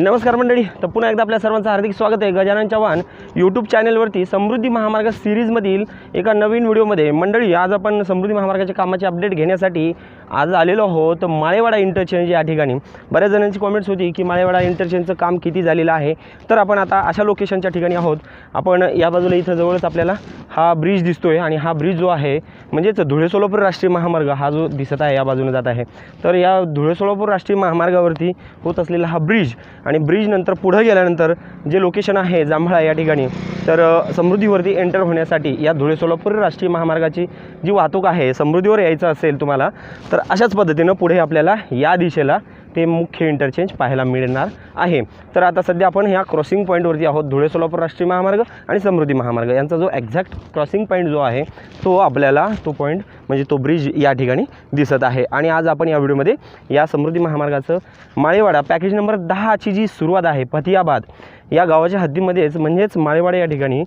नमस्कार मंडळी तर पुन्हा एकदा आपल्या सर्वांचं हार्दिक स्वागत आहे. गजानन चव्हाण यूट्यूब चॅनलवरती समृद्धी महामार्ग सिरीजमधील एका नवीन व्हिडिओमध्ये मंडळी आज आपण समृद्धी महामार्गाच्या कामाचे अपडेट घेण्यासाठी आज आलेलो आहोत माळेवाडा इंटरचेंज या ठिकाणी. बऱ्याच जणांची कॉमेंट्स होती की माळेवाडा इंटरचेंजचं काम किती झालेलं आहे. तर आपण आता अशा लोकेशनच्या ठिकाणी आहोत. आपण या बाजूला इथं जवळच आपल्याला हा ब्रिज दिसतो आहे आणि हा ब्रिज जो आहे म्हणजेच धुळे सोलापूर राष्ट्रीय महामार्ग हा जो दिसत आहे या बाजूने जात आहे. तर या धुळे सोलापूर राष्ट्रीय महामार्गावरती होत असलेला हा ब्रिज आणि ब्रिजनंतर पुढं गेल्यानंतर जे लोकेशन आहे जांभळा या ठिकाणी तर समृद्धीवरती एंटर होण्यासाठी या धुळे सोलापूर राष्ट्रीय महामार्गाची जी वाहतूक आहे समृद्धीवर यायचं असेल तुम्हाला तर अशाच पद्धतीनं पुढे आपल्याला या दिशेला ते मुख्य इंटरचेंज पाहायला मिळणार आहे. तर आता सध्या आपण ह्या क्रॉसिंग पॉईंटवरती आहोत धुळे सोलापूर राष्ट्रीय महामार्ग आणि समृद्धी महामार्ग. यांचा जो एक्झॅक्ट क्रॉसिंग पॉईंट जो आहे तो आपल्याला तो पॉईंट म्हणजे तो ब्रिज या ठिकाणी दिसत आहे. आणि आज आपण या व्हिडिओमध्ये या समृद्धी महामार्गाचं माळेवाडा पॅकेज नंबर दहाची जी सुरुवात आहे फतियाबाद या गावाच्या हद्दीमध्येच म्हणजेच माळेवाडा या ठिकाणी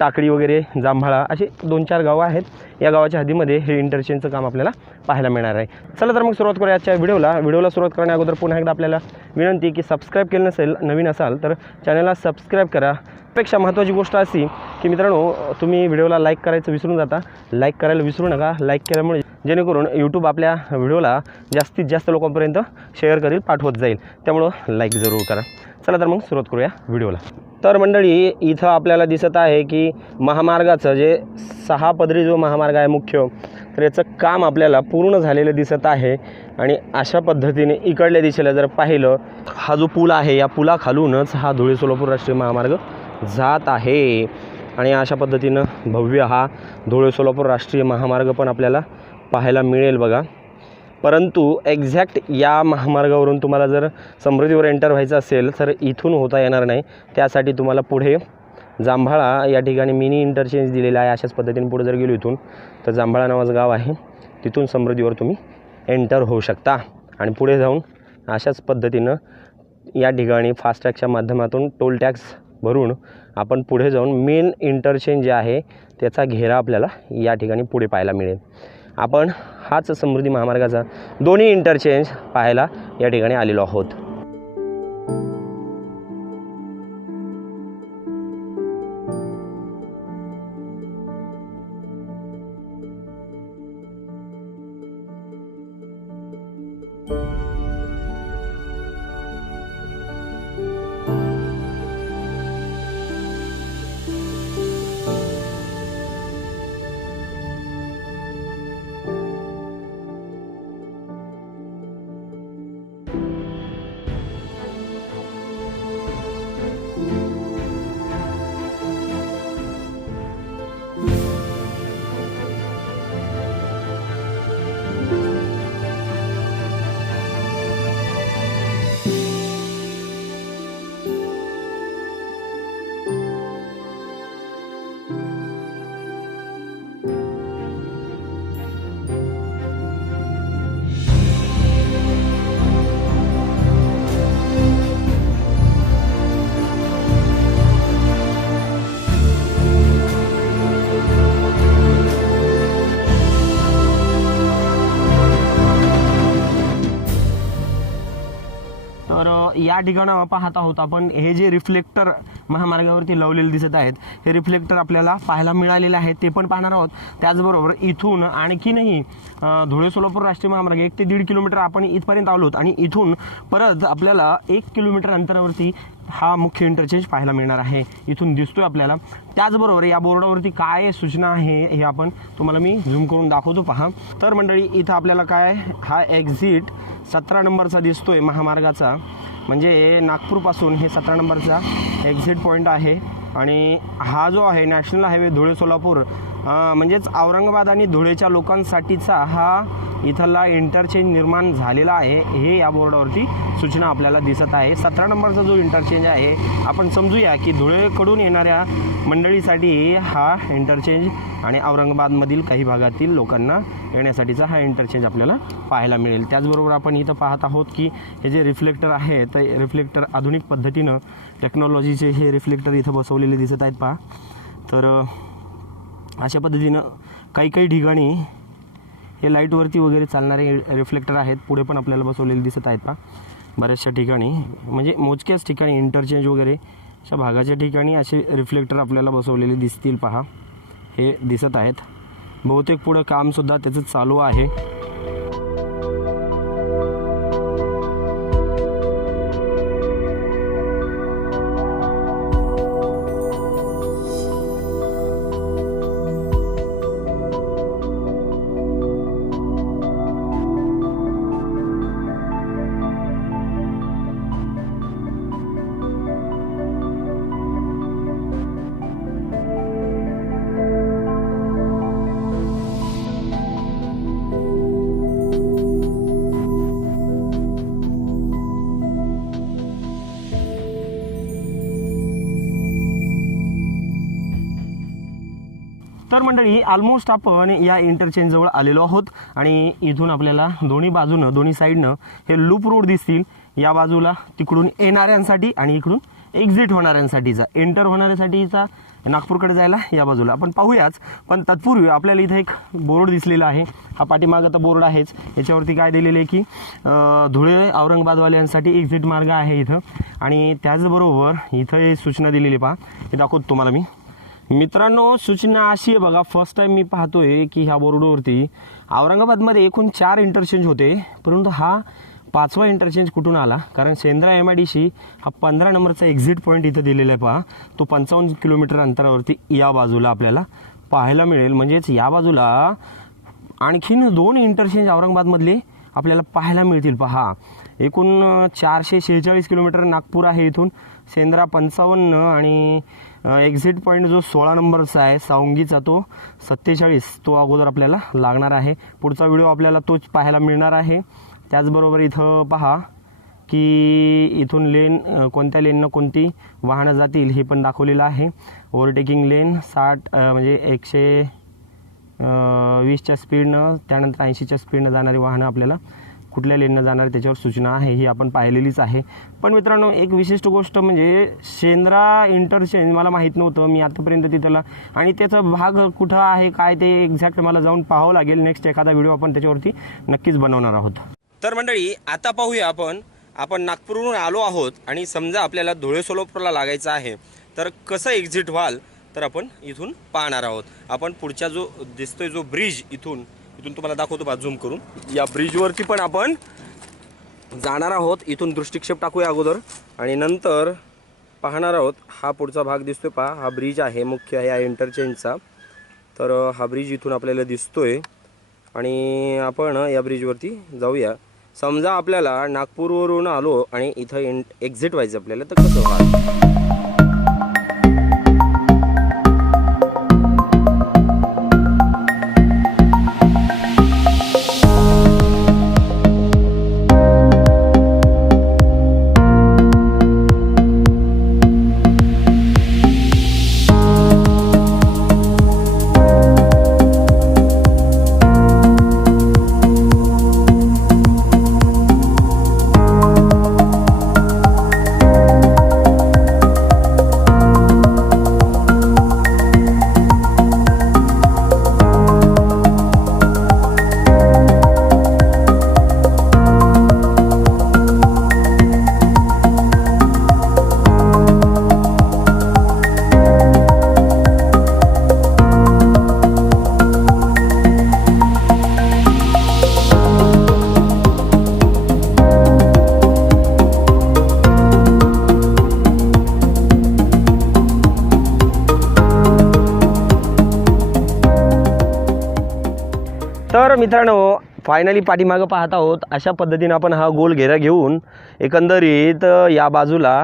टाकळी वगैरे जांभाळा असे दोन चार गावं आहेत. या गावाच्या हद्दीमध्ये हे इंटरचेंजचं काम आपल्याला पाहायला मिळणार आहे. चला तर मग सुरुवात करूया आजच्या व्हिडिओला. व्हिडिओला सुरुवात करण्या अगोदर पुन्हा एकदा आपल्याला विनंती की सबस्क्राईब केलं नसेल नवीन असाल तर चॅनलला सबस्क्राईब करा. पेक्षा महत्त्वाची गोष्ट अशी की मित्रांनो तुम्ही व्हिडिओला लाईक करायचं विसरून जाता. लाईक करायला विसरू नका. लाईक केल्यामुळे जेणेकरून यूट्यूब आपल्या व्हिडिओला जास्तीत जास्त लोकांपर्यंत शेअर करील पाठवत जाईल. त्यामुळं लाईक जरूर करा. चला तर मग सुरुवात करूया व्हिडिओला. तर मंडळी इथं आपल्याला दिसत आहे की महामार्गाचं जे सहा पदरी जो महामार्ग आहे मुख्य तर याचं काम आपल्याला पूर्ण झालेलं दिसत आहे. आणि अशा पद्धतीने इकडल्या दिशेला जर पाहिलं हा जो पूल आहे या पुलाखालूनच हा धुळे सोलापूर राष्ट्रीय महामार्ग जात आहे. आणि अशा पद्धतीनं भव्य हा धुळे सोलापूर राष्ट्रीय महामार्ग पण आपल्याला पाहायला मिळेल बघा. परंतु एक्झॅक्ट या महामार्गावरून तुम्हाला जर समृद्धीवर एंटर व्हायचं असेल तर इथून होता येणार नाही. त्यासाठी तुम्हाला पुढे जांभाळा या ठिकाणी मिनी इंटरचेंज दिलेला आहे. अशाच पद्धतीने पुढे जर गेलो इथून तर जांभाळा नावाचं गाव आहे. तिथून समृद्धीवर तुम्ही एंटर होऊ शकता. आणि पुढे जाऊन अशाच पद्धतीनं या ठिकाणी फास्टॅगच्या माध्यमातून टोल टॅक्स भरून आपण पुढे जाऊन मेन इंटरचेंज जे आहे त्याचा घेरा आपल्याला या ठिकाणी पुढे पाहायला मिळेल. आपण हाच समृद्धी महामार्गाचा दोन्ही इंटरचेंज पाहायला या ठिकाणी आलेलो आहोत. या ठिकाणं पाहत आहोत. आपण हे जे रिफ्लेक्टर महामार्गावरती लावलेले दिसत आहेत हे रिफ्लेक्टर आपल्याला पाहायला मिळालेले आहेत ते पण पाहणार आहोत. त्याचबरोबर इथून आणखीनही धुळे सोलापूर राष्ट्रीय महामार्ग एक ते दीड किलोमीटर आपण इथपर्यंत आलोत आणि इथून परत आपल्याला एक किलोमीटर अंतरावरती हा मुख्य इंटरचेंज पाहायला मिळणार आहे. इथून दिसतोय आपल्याला. त्याचबरोबर या बोर्डावरती काय सूचना आहे हे आपण तुम्हाला मी झूम करून दाखवतो. पहा. तर मंडळी इथं आपल्याला काय हा एक्झिट सतरा नंबरचा दिसतोय महामार्गाचा. म्हणजे नागपूरपासून हे सतरा नंबरचा एक्झिट पॉईंट आहे. आणि हा जो आहे नॅशनल हायवे धुळे सोलापूर म्हणजेच औरंगाबाद आणि धुळेच्या लोकांसाठीचा हा इथला इंटरचेंज निर्माण झालेला आहे. हे या बोर्डावरती सूचना आपल्याला दिसत आहे. सतरा नंबरचा जो इंटरचेंज आहे आपण समजूया की धुळेकडून येणाऱ्या मंडळीसाठी हा इंटरचेंज आणि औरंगाबादमधील काही भागातील लोकांना येण्यासाठीचा हा इंटरचेंज आपल्याला पाहायला मिळेल. त्याचबरोबर आपण इथं पाहत आहोत की हे जे रिफ्लेक्टर आहे ते रिफ्लेक्टर आधुनिक पद्धतीनं टेक्नॉलॉजीचे हे रिफ्लेक्टर इथं बसवलेले दिसत आहेत पहा. तर अशा पद्धतीनं काही काही ठिकाणी हे लाईटवरती वगैरे चालणारे रिफ्लेक्टर आहेत पुढे पण आपल्याला बसवलेले दिसत आहेत पहा. बऱ्याचशा ठिकाणी म्हणजे मोजक्याच ठिकाणी इंटरचेंज वगैरे अशा भागाच्या ठिकाणी असे रिफ्लेक्टर आपल्याला बसवलेले दिसतील पहा. हे दिसत आहेत. बहुतेक पुढं कामसुद्धा त्याचं चालू आहे. तर मंडळी ऑलमोस्ट आपण या इंटरचेंजजवळ आलेलो आहोत आणि इथून आपल्याला दोन्ही बाजूनं दोन्ही साईडनं हे लूप रोड दिसतील. या बाजूला तिकडून येणाऱ्यांसाठी आणि इकडून एक्झिट होणाऱ्यांसाठीचा एंटर होणाऱ्यासाठीचा नागपूरकडे जायला या बाजूला. आपण पाहूयाच पण तत्पूर्वी आपल्याला इथं एक बोर्ड दिसलेला आहे. हा पाठीमाग तर बोर्ड आहेच. याच्यावरती काय दिलेलं आहे की धुळे औरंगाबादवाल्यांसाठी एक्झिट मार्ग आहे इथं. आणि त्याचबरोबर इथं सूचना दिलेली पहा. हे दाखवतो तुम्हाला मी. मित्रांनो सूचना अशी आहे बघा फर्स्ट टाइम मी पाहतोय की ह्या बोर्डवरती औरंगाबादमध्ये एकूण चार इंटरचेंज होते परंतु हा पाचवा इंटरचेंज कुठून आला? कारण Shendra M I D C हा पंधरा नंबरचा एक्झिट पॉईंट इथं दिलेला आहे पहा. तो पंचावन्न किलोमीटर अंतरावरती या बाजूला आपल्याला पाहायला मिळेल. म्हणजेच या बाजूला आणखीन दोन इंटरचेंज औरंगाबादमधले आपल्याला पाहायला मिळतील पहा. एकूण चारशे शेहेचाळीस किलोमीटर नागपूर आहे इथून. सेंद्रा पंचावन्न आणि एक्झिट पॉईंट जो सोळा नंबरचा आहे सावंगीचा तो सत्तेचाळीस तो अगोदर आपल्याला लागणार आहे. पुढचा व्हिडिओ आपल्याला तोच पाहायला मिळणार आहे. त्याचबरोबर इथं पहा की इथून लेन कोणत्या लेननं कोणती वाहनं जातील हे पण दाखवलेलं आहे. ओव्हरटेकिंग लेन साठ म्हणजे एकशे वीसच्या स्पीडनं त्यानंतर ऐंशीच्या स्पीडनं जाणारी वाहनं आपल्याला कुठल्या लेननं जाणार त्याच्यावर सूचना आहे ही आपण पाहिलेलीच आहे. पण मित्रांनो एक विशिष्ट गोष्ट म्हणजे शेंद्रा इंटरचेंज मला माहीत नव्हतं मी आतापर्यंत तिथला. आणि त्याचा भाग कुठं आहे काय ते एक्झॅक्ट मला जाऊन पाहावं लागेल. नेक्स्ट एखादा व्हिडिओ आपण त्याच्यावरती नक्कीच बनवणार आहोत. तर मंडळी आता पाहूया आपण. आपण नागपूरहून आलो आहोत आणि समजा आपल्याला धुळे सोलापूरला लागायचं आहे तर कसं एक्झिट व्हाल तर आपण इथून पाहणार आहोत. आपण पुढच्या जो दिसतोय जो ब्रिज इथून इथून तुम्हाला दाखवतो बा झूम करून. या ब्रिजवरती पण आपण जाणार आहोत. इथून दृष्टिक्षेप टाकूया अगोदर. आणि नंतर पाहणार आहोत हा पुढचा भाग दिसतोय पहा. हा ब्रिज आहे मुख्य आहे या इंटरचेंजचा तर हा ब्रिज इथून आपल्याला दिसतोय. आणि आपण या ब्रिजवरती जाऊया. समजा आपल्याला नागपूरवरून आलो आणि इथं इंट एक्झिट व्हायचं आपल्याला तर कसं व्हाल मित्रांनो फायनली पाठीमागं पाहत आहोत. अशा पद्धतीनं आपण हा गोल घेरा घेऊन एकंदरीत या बाजूला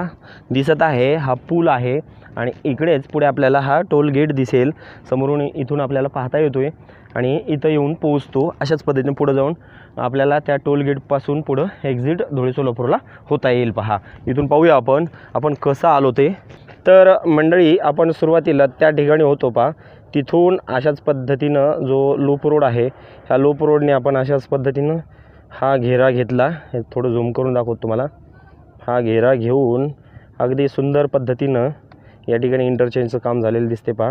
दिसत आहे हा पूल आहे आणि इकडेच पुढे आपल्याला हा टोल गेट दिसेल. समोरून इथून आपल्याला पाहता येतो आहे आणि इथं येऊन पोहोचतो. अशाच पद्धतीने पुढं जाऊन आपल्याला त्या टोल गेटपासून पुढं एक्झिट धुळे सोलापूरला होता येईल. पहा इथून पाहूया आपण. आपण कसं आलो ते. तर मंडळी आपण सुरुवातीला त्या ठिकाणी होतो पहा. तिथून अशाच पद्धतीनं जो लूप रोड आहे ह्या लूप रोडने आपण अशाच पद्धतीनं हा घेरा घेतला. हे थोडं झूम करून दाखवतो तुम्हाला. हा घेरा घेऊन अगदी सुंदर पद्धतीनं या ठिकाणी इंटरचेंजचं काम झालेलं दिसते पहा.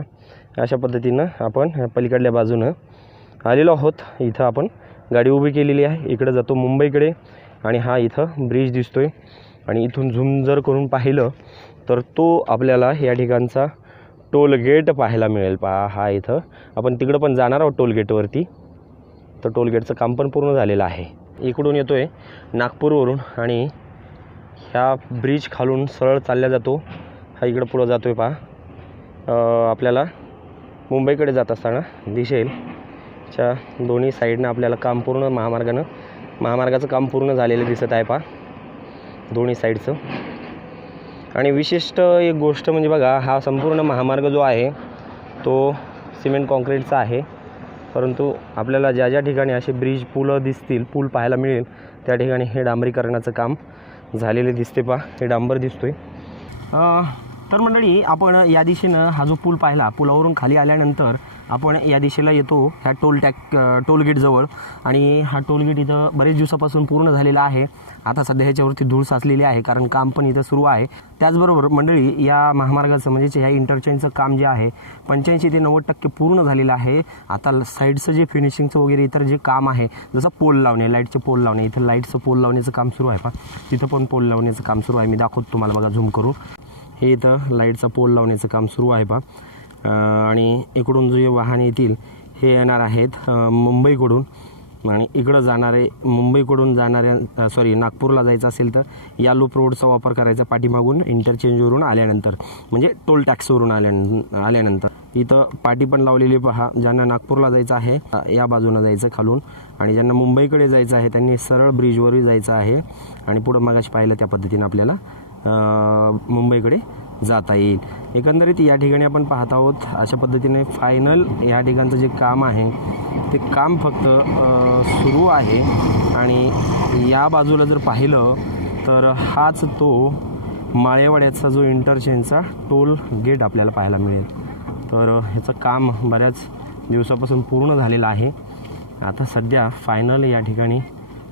अशा पद्धतीनं आपण पलीकडल्या बाजूनं आलेलो आहोत. इथं आपण गाडी उभी केलेली आहे. इकडं जातो मुंबईकडे आणि हा इथं ब्रिज दिसतो आहे आणि इथून झूम जर करून पाहिलं तर तो आपल्याला या ठिकाणचा टोलगेट पाहायला मिळेल. पहा हा इथं. आपण तिकडं पण जाणार आहोत टोलगेटवरती तर टोलगेटचं काम पण पूर्ण झालेलं आहे. इकडून येतो आहे नागपूरवरून आणि ह्या ब्रिज खालून सरळ चालल्या जातो. हा इकडं पुढं जातो आहे पहा आपल्याला मुंबईकडे जात असताना दिसेल. च्या दोन्ही साईडनं आपल्याला काम पूर्ण महामार्गानं महामार्गाचं काम पूर्ण झालेलं दिसत आहे पहा. दोन्ही साईडचं. आणि विशिष्ट एक गोष्ट म्हणजे बघा हा संपूर्ण महामार्ग जो आहे तो सिमेंट कॉन्क्रीटचा आहे. परंतु आपल्याला ज्या ज्या ठिकाणी असे ब्रिज पुलं दिसतील पूल पाहायला मिळेल त्या ठिकाणी हे डांबरीकरणाचं काम झालेले दिसते पा हे डांबर दिसतोय. तर मंडळी आपण या दिशेनं हा जो पूल पाहिला पुलावरून खाली आल्यानंतर आपण या दिशेला येतो ह्या टोल टॅक टोल गेटजवळ आणि हा टोल गेट इथं बरेच दिवसापासून पूर्ण झालेला आहे. आता सध्या ह्याच्यावरती धूळ साचलेली आहे कारण काम पण इथं सुरू आहे. त्याचबरोबर मंडळी या महामार्गाचं म्हणजेच ह्या इंटरचेंजचं काम जे आहे पंच्याऐंशी ते नव्वद टक्के पूर्ण झालेलं आहे. आता साईडचं जे फिनिशिंगचं वगैरे इतर जे काम आहे जसं पोल लावणे लाईटचे पोल लावणे इथं लाईटचं पोल लावण्याचं काम सुरू आहे. पा तिथं पण पोल लावण्याचं काम सुरू आहे. मी दाखवतो तुम्हाला बघा झूम करून. हे इथं लाईटचा पोल लावण्याचं काम सुरू आहे पा आणि इकडून जे वाहन येतील हे येणार आहेत मुंबईकडून. आणि इकडं जाणारे मुंबईकडून जाणाऱ्या सॉरी नागपूरला जायचं असेल तर या लूप रोडचा वापर करायचा पाठीमागून इंटरचेंजवरून आल्यानंतर. म्हणजे टोल टॅक्सवरून आल्या आल्यानंतर. इथं पाटी पण लावलेली पहा. ज्यांना नागपूरला जायचं आहे या बाजूनं जायचं खालून. आणि ज्यांना मुंबईकडे जायचं आहे त्यांनी सरळ ब्रिजवरही जायचं आहे. आणि पुढं मागाशी पाहिलं त्या पद्धतीनं आपल्याला मुंबईकडे जाता येईल. एकंदरीत या ठिकाणी आपण पाहत आहोत अशा पद्धतीने फायनल या ठिकाणचं जे काम आहे ते काम फक्त सुरू आहे. आणि या बाजूला जर पाहिलं तर हाच तो माळेवाड्याचा जो इंटरचेंजचा टोल गेट आपल्याला पाहायला मिळेल. तर ह्याचं काम बऱ्याच दिवसापासून पूर्ण झालेलं आहे. आता सध्या फायनल या ठिकाणी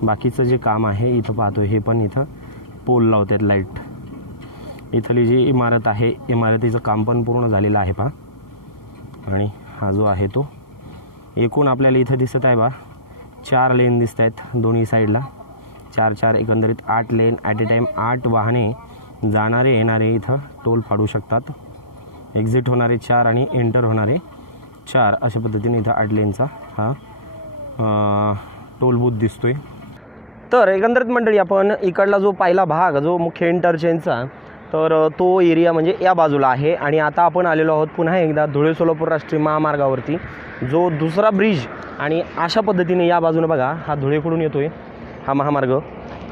बाकीचं जे काम आहे इथं पाहतो हे पण इथं पोल लावतात लाइट इथली जी इमारत आहे इमारतीचं काम पण पूर्ण झालेलं आहे पहा. आणि हा जो आहे तो एकूण आपल्याला इथं दिसत आहे बा चार लेन दिसत आहेत दोन्ही साईडला. चार चार एकंदरीत आठ लेन. ॲट ए टाईम आठ वाहने जाणारे येणारे इथं टोल फाडू शकतात. एक्झिट होणारे चार आणि एंटर होणारे चार. अशा पद्धतीने इथं आठ लेनचा हा टोलबूथ दिसतो आहे दिसतोय. तर एकंदरीत मंडळी आपण इकडला जो पहिला भाग जो मुख्य इंटरचेंजचा तर तो एरिया म्हणजे या बाजूला आहे आणि आता आपण आलेलो आहोत पुन्हा एकदा धुळे सोलापूर राष्ट्रीय महामार्गावरती. जो दुसरा ब्रिज आणि अशा पद्धतीने या बाजूने बघा हा धुळेकडून येतो आहे हा महामार्ग.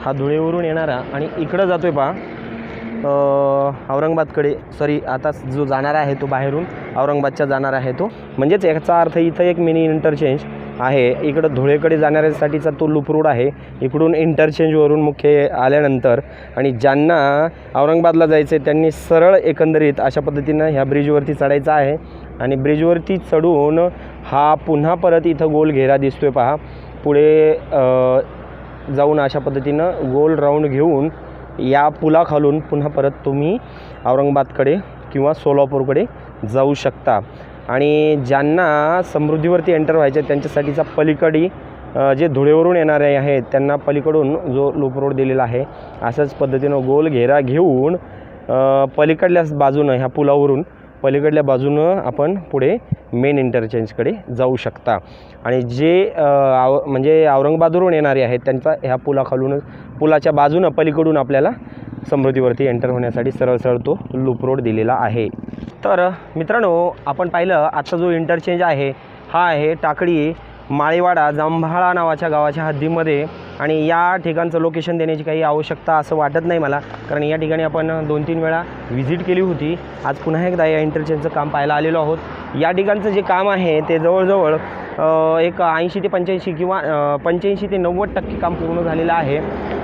हा धुळेवरून येणारा आणि इकडं जातो आहे पहा औरंगाबादकडे. सॉरी आता जो जाणारा आहे तो बाहेरून औरंगाबादच्या जाणारा आहे तो. म्हणजेच याचा अर्थ इथं एक मिनी इंटरचेंज आहे. इकडं धुळेकडे जाणाऱ्यासाठीचा तो लूप रोड आहे. इकडून इंटरचेंजवरून मुख्य आल्यानंतर आणि ज्यांना औरंगाबादला जायचं आहे त्यांनी सरळ एकंदरीत अशा पद्धतीनं ह्या ब्रिजवरती चढायचं आहे. आणि ब्रिजवरती चढून हा पुन्हा परत इथं गोल घेरा दिसतोय पहा. पुढे जाऊन अशा पद्धतीनं गोल राऊंड घेऊन या पुलाखालून पुन्हा परत तुम्ही औरंगाबादकडे किंवा सोलापूरकडे जाऊ शकता. आणि ज्यांना समृद्धीवरती एंटर व्हायचे आहे, त्यांच्यासाठीचा पलीकडी जे धुळेवरून येणारे आहेत त्यांना पलीकडून जो लूप रोड दिलेला आहे अशाच पद्धतीनं गोल घेरा घेऊन पलीकडल्या बाजूनं ह्या पुलावरून पलीकडल्या बाजूनं आपण पुढे मेन इंटरचेंजकडे जाऊ शकता. आणि जे आव म्हणजे औरंगाबादवरून येणारे आहेत त्यांचा ह्या पुलाखालून पुलाच्या बाजूनं पलीकडून आपल्याला समृद्धीवरती एंटर होण्यासाठी सरळ सरळ तो लूप रोड दिलेला आहे. तर मित्रांनो आपण पाहिलं आजचा जो इंटरचेंज आहे हा आहे टाकळी माळेवाडा जांभाळा नावाच्या गावाच्या हद्दीमध्ये आणि या ठिकाणचं लोकेशन देण्याची काही आवश्यकता असं वाटत नाही मला. कारण या ठिकाणी आपण दोन तीन वेळा व्हिजिट केली होती. आज पुन्हा एकदा या इंटरचेंजचं काम पाहायला आलेलो आहोत. या ठिकाणचं जे काम आहे ते जवळजवळ एक ऐंशी ते पंच्याऐंशी किंवा पंच्याऐंशी ते नव्वद टक्के काम पूर्ण झालेलं आहे.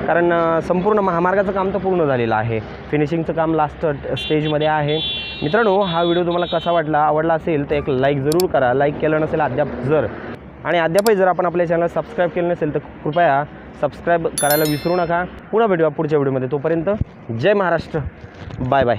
कारण संपूर्ण महामार्गाचं काम तर पूर्ण झालेलं आहे. फिनिशिंगचं काम लास्ट स्टेजमध्ये आहे. मित्रांनो हा व्हिडिओ तुम्हाला कसा वाटला आवडला असेल तर एक लाईक जरूर करा. लाईक केलं नसेल अद्याप जर. आणि अद्यापही जर आपण आपल्या चॅनल सबस्क्राईब केलं नसेल तर कृपया सबस्क्राईब करायला विसरू नका. पुन्हा भेटूया पुढच्या व्हिडिओमध्ये तोपर्यंत जय महाराष्ट्र. Bye bye